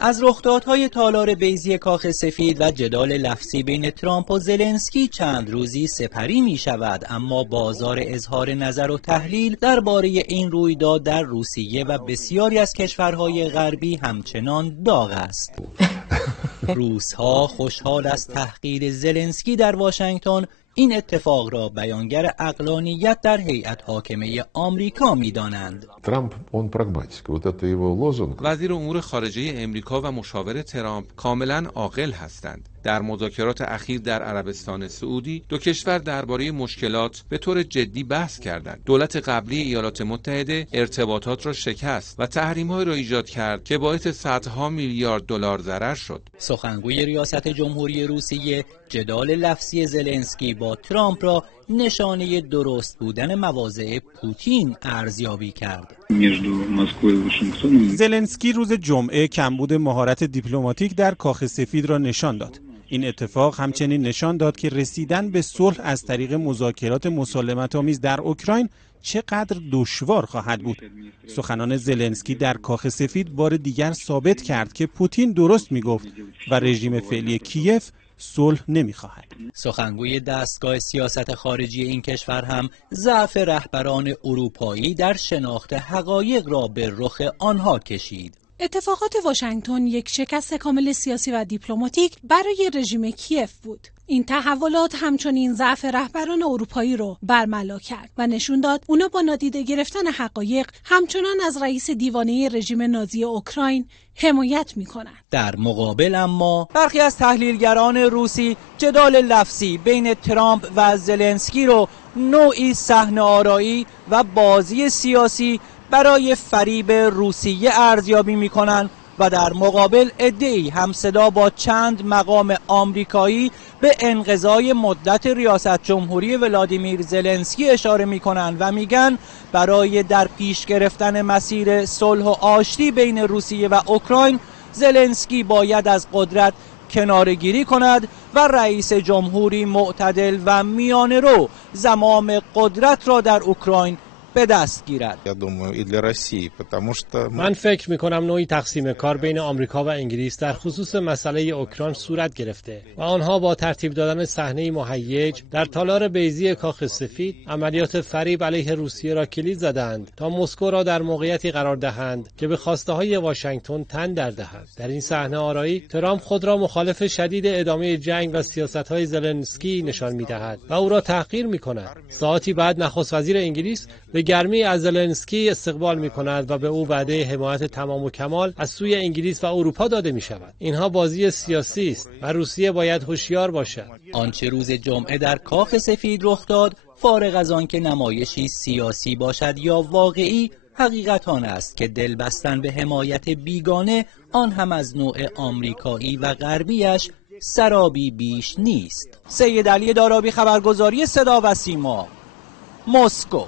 از رخدادهای تالار بیضی کاخ سفید و جدال لفظی بین ترامپ و زلنسکی چند روزی سپری می شود، اما بازار اظهار نظر و تحلیل درباره این رویداد در روسیه و بسیاری از کشورهای غربی همچنان داغ است. روس‌ها خوشحال از تحقیر زلنسکی در واشنگتن این اتفاق را بیانگر عقلانیت در هیئت حاکمه آمریکا می‌دانند. ترامپ اون پراگماتیک. وزیر امور خارجه امریکا و مشاور ترامپ کاملا عاقل هستند. در مذاکرات اخیر در عربستان سعودی دو کشور درباره مشکلات به طور جدی بحث کردند. دولت قبلی ایالات متحده ارتباطات را شکست و تحریم‌هایی را ایجاد کرد که باعث صدها میلیارد دلار ضرر شد. سخنگوی ریاست جمهوری روسیه جدال لفظی زلنسکی با ترامپ را نشانه درست بودن مواضع پوتین ارزیابی کرد. زلنسکی روز جمعه کمبود مهارت دیپلماتیک در کاخ سفید را نشان داد. این اتفاق همچنین نشان داد که رسیدن به صلح از طریق مذاکرات مسالمت‌آمیز در اوکراین چقدر دشوار خواهد بود. سخنان زلنسکی در کاخ سفید بار دیگر ثابت کرد که پوتین درست می‌گفت و رژیم فعلی کیف صلح نمی‌خواهد. سخنگوی دستگاه سیاست خارجی این کشور هم ضعف رهبران اروپایی در شناخت حقایق را به رخ آنها کشید. اتفاقات واشنگتن یک شکست کامل سیاسی و دیپلماتیک برای رژیم کیف بود. این تحولات همچنین ضعف رهبران اروپایی رو برملا کرد و نشون داد اونا با نادیده گرفتن حقایق همچنان از رئیس دیوانه رژیم نازی اوکراین حمایت می‌کنند. در مقابل اما برخی از تحلیلگران روسی جدال لفظی بین ترامپ و زلنسکی رو نوعی صحنه‌آرایی و بازی سیاسی برای فریب روسیه ارزیابی می‌کنند و در مقابل عده‌ای همصدا با چند مقام آمریکایی به انقضای مدت ریاست جمهوری ولادیمیر زلنسکی اشاره می‌کنند و میگن برای در پیش گرفتن مسیر صلح و آشتی بین روسیه و اوکراین زلنسکی باید از قدرت کناره‌گیری کند و رئیس جمهوری معتدل و میانه‌رو زمام قدرت را در اوکراین به دست گیرد. من فکر می‌کنم نوعی تقسیم کار بین آمریکا و انگلیس در خصوص مسئله اوکراین صورت گرفته و آنها با ترتیب دادن صحنه مهیج در تالار بیضی کاخ سفید عملیات فریب علیه روسیه را کلید زدند تا مسکو را در موقعیتی قرار دهند که به خواسته‌های واشنگتن تن در دهد. در این صحنه آرایی ترامپ خود را مخالف شدید ادامه جنگ و سیاست‌های زلنسکی نشان می‌دهد و او را تحقیر می‌کند. ساعتی بعد نخست وزیر انگلیس به گرمی از زلنسکی استقبال می‌کند و به او وعده حمایت تمام و کمال از سوی انگلیس و اروپا داده می‌شود. اینها بازی سیاسی است و روسیه باید هوشیار باشد. آنچه روز جمعه در کاخ سفید رخ داد، فارغ از آن که نمایشی سیاسی باشد یا واقعی، حقیقت آن است که دل بستن به حمایت بیگانه، آن هم از نوع آمریکایی و غربیش، سرابی بیش نیست. سید علی دارابی، خبرگزاری صدا و سیما، مسکو.